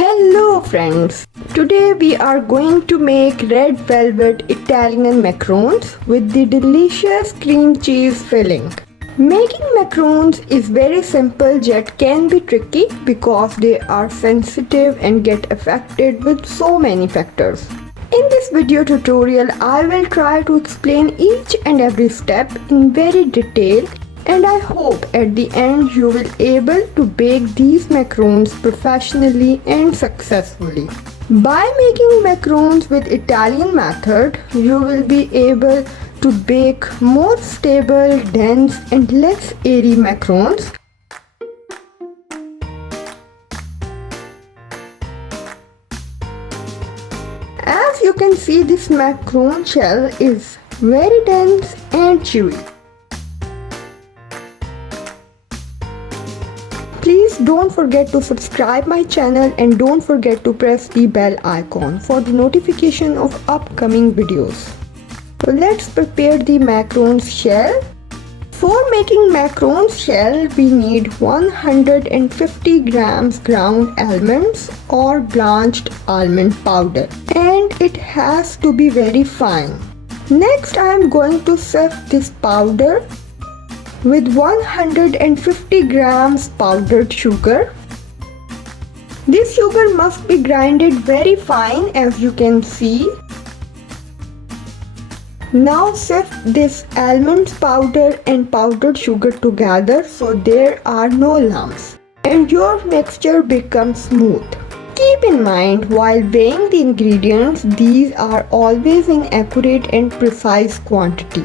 Hello friends! Today we are going to make red velvet Italian macarons with the delicious cream cheese filling. Making macarons is very simple yet can be tricky because they are sensitive and get affected with so many factors. In this video tutorial, I will try to explain each and every step in very detail, and I hope at the end you will able to bake these macarons professionally and successfully. By making macarons with Italian method, you will be able to bake more stable, dense and less airy macarons. As you can see, this macaron shell is very dense and chewy. Please don't forget to subscribe my channel and don't forget to press the bell icon for the notification of upcoming videos. So let's prepare the macarons shell. For making macarons shell, we need 150 grams ground almonds or blanched almond powder, and it has to be very fine. Next, I am going to sift this powder with 150 grams powdered sugar. This sugar must be grinded very fine, as you can see. Now sift this almond powder and powdered sugar together so there are no lumps and your mixture becomes smooth. Keep in mind while weighing the ingredients, these are always in accurate and precise quantity.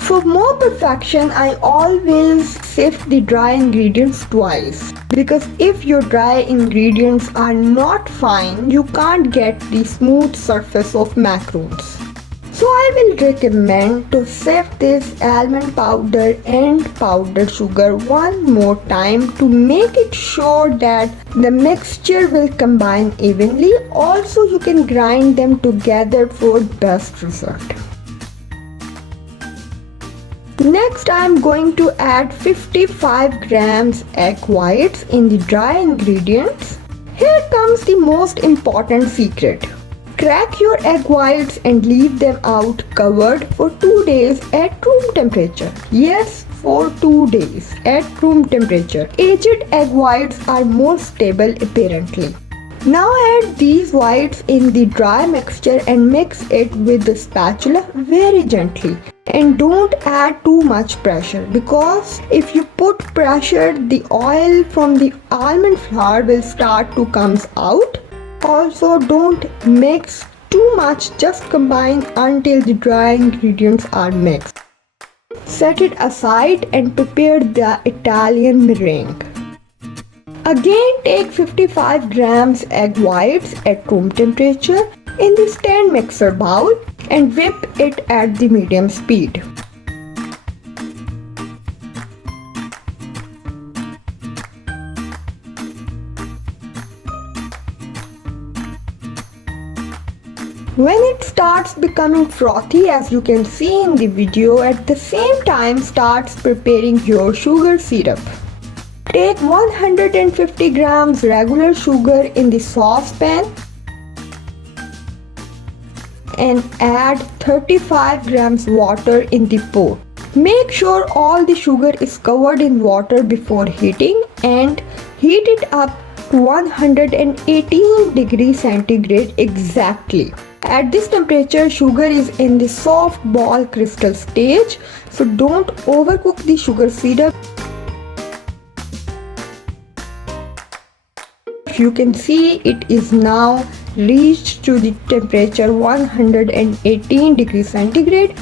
For more perfection, I always sift the dry ingredients twice, because if your dry ingredients are not fine, you can't get the smooth surface of macarons. So I will recommend to sift this almond powder and powdered sugar one more time to make it sure that the mixture will combine evenly. Also, you can grind them together for best result. Next, I am going to add 55 grams egg whites in the dry ingredients. Here comes the most important secret. Crack your egg whites and leave them out covered for 2 days at room temperature. Yes, for 2 days at room temperature. Aged egg whites are more stable apparently. Now add these whites in the dry mixture and mix it with the spatula very gently. And don't add too much pressure, because if you put pressure, the oil from the almond flour will start to come out. Also, don't mix too much, just combine until the dry ingredients are mixed. Set it aside and prepare the Italian meringue. Again, take 55 grams egg whites at room temperature in the stand mixer bowl and whip it at the medium speed. When it starts becoming frothy, as you can see in the video, at the same time starts preparing your sugar syrup. Take 150 grams regular sugar in the saucepan and add 35 grams water in the pot. Make sure all the sugar is covered in water before heating and heat it up to 118 degrees centigrade exactly. At this temperature, sugar is in the soft ball crystal stage, so don't overcook the sugar syrup. You can see it is now reached to the temperature 118 degrees centigrade.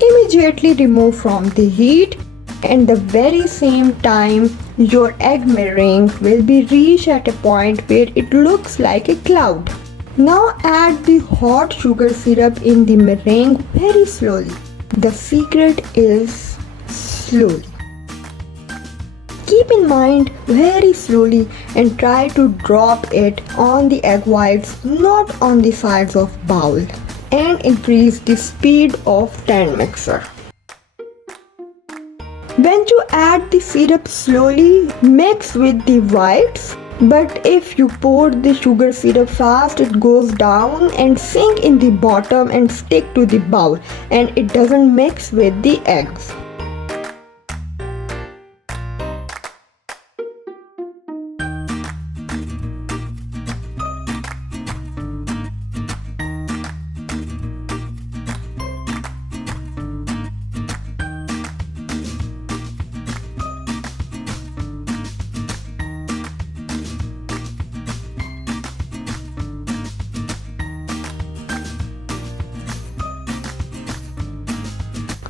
Immediately remove from the heat, and the very same time your egg meringue will be reached at a point where it looks like a cloud. Now add the hot sugar syrup in the meringue very slowly. The secret is slowly. Keep in mind very slowly and try to drop it on the egg whites, not on the sides of bowl, and increase the speed of stand mixer. When you add the syrup slowly, mix with the whites. But if you pour the sugar syrup fast, it goes down and sink in the bottom and stick to the bowl, and it doesn't mix with the eggs.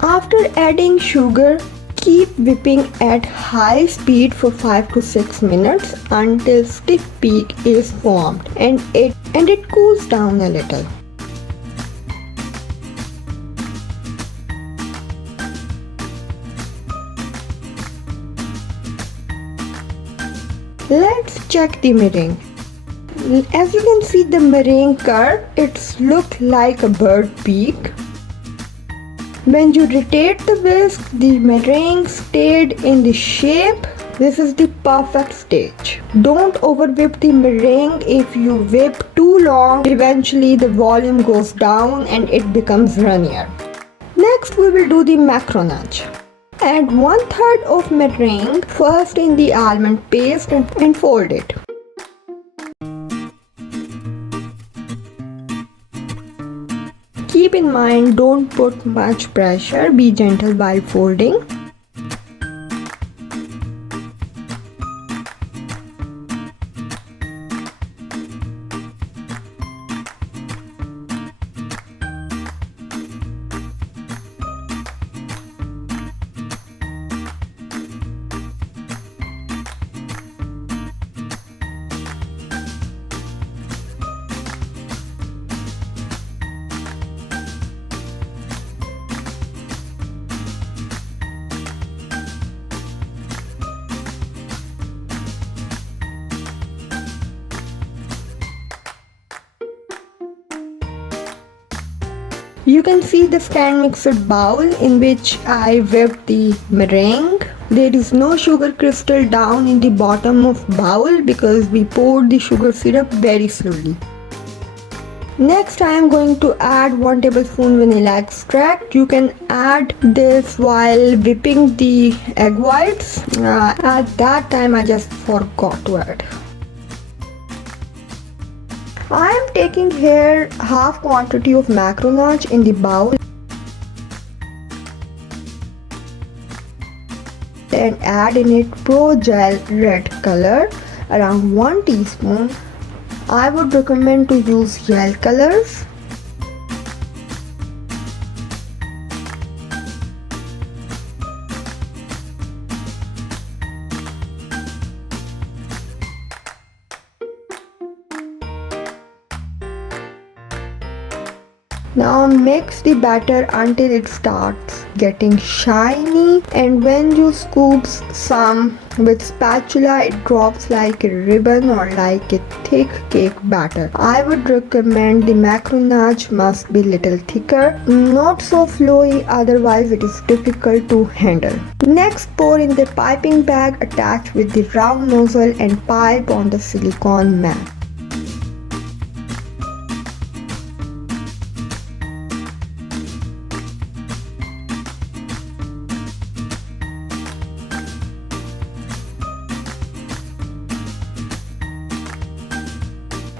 After adding sugar, keep whipping at high speed for 5 to 6 minutes until stiff peak is formed and it cools down a little. Let's check the meringue. As you can see the meringue curve, it's looked like a bird beak. When you rotate the whisk, the meringue stayed in the shape. This is the perfect stage. Don't overwhip the meringue. If you whip too long, eventually the volume goes down and it becomes runnier. Next we will do the macaronage. Add 1/3 of meringue first in the almond paste and fold it. Keep in mind, don't put much pressure, be gentle while folding. You can see the stand mixer bowl in which I whipped the meringue. There is no sugar crystal down in the bottom of bowl because we poured the sugar syrup very slowly. Next I am going to add 1 tablespoon vanilla extract. You can add this while whipping the egg whites. At that time I just forgot to add. I am taking here half quantity of macaronage in the bowl and add in it Pro Gel red color around 1 teaspoon. I would recommend to use gel colors. Now mix the batter until it starts getting shiny, and when you scoop some with spatula, it drops like a ribbon or like a thick cake batter. I would recommend the macaronage must be little thicker, not so flowy, otherwise it is difficult to handle. Next pour in the piping bag attached with the round nozzle and pipe on the silicone mat.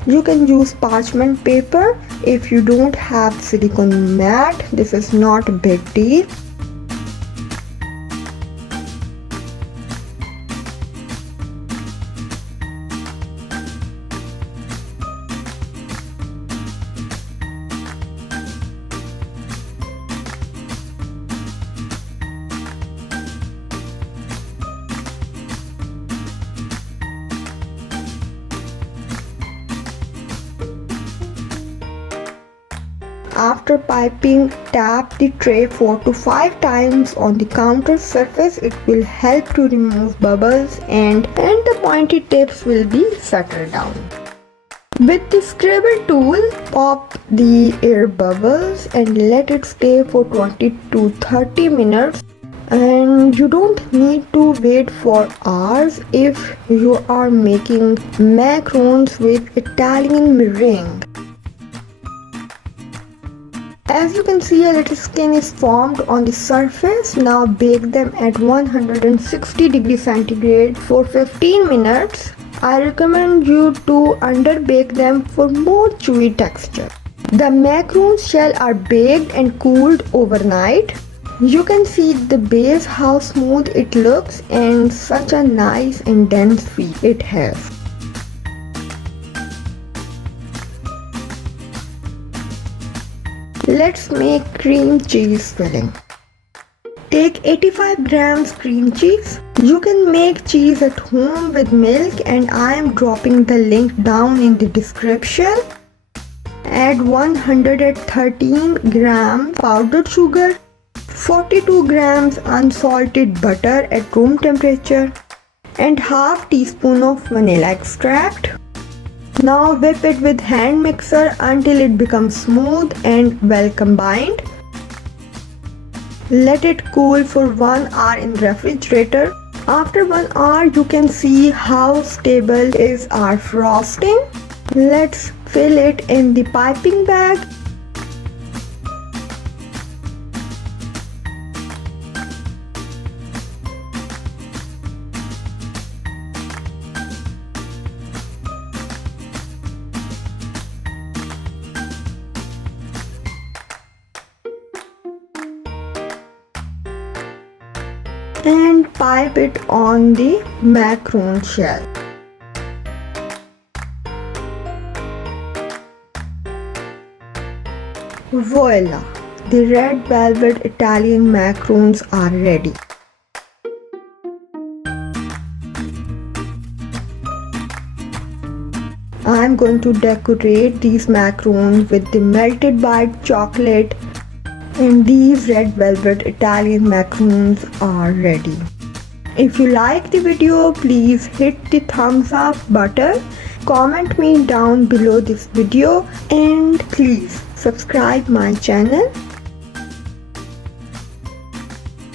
You can use parchment paper if you don't have silicone mat. This is not a big deal. After piping, tap the tray 4 to 5 times on the counter surface. It will help to remove bubbles and the pointy tips will be settled down. With the scribble tool, pop the air bubbles and let it stay for 20 to 30 minutes. And you don't need to wait for hours if you are making macarons with Italian meringue. As you can see, a little skin is formed on the surface. Now bake them at 160 degrees centigrade for 15 minutes. I recommend you to underbake them for more chewy texture. The macarons shell are baked and cooled overnight. You can see the base how smooth it looks and such a nice and dense feel it has. Let's make cream cheese filling. Take 85 grams cream cheese. You can make cheese at home with milk and I am dropping the link down in the description. Add 113 grams powdered sugar, 42 grams unsalted butter at room temperature, and half teaspoon of vanilla extract. Now whip it with hand mixer until it becomes smooth and well combined. Let it cool for 1 hour in refrigerator. After 1 hour you can see how stable is our frosting. Let's fill it in the piping bag. And pipe it on the macaron shell. Voila! The red velvet Italian macarons are ready. I am going to decorate these macarons with the melted white chocolate, and these red velvet Italian macarons are ready. If you like the video, please hit the thumbs up button, comment me down below this video, and please subscribe my channel.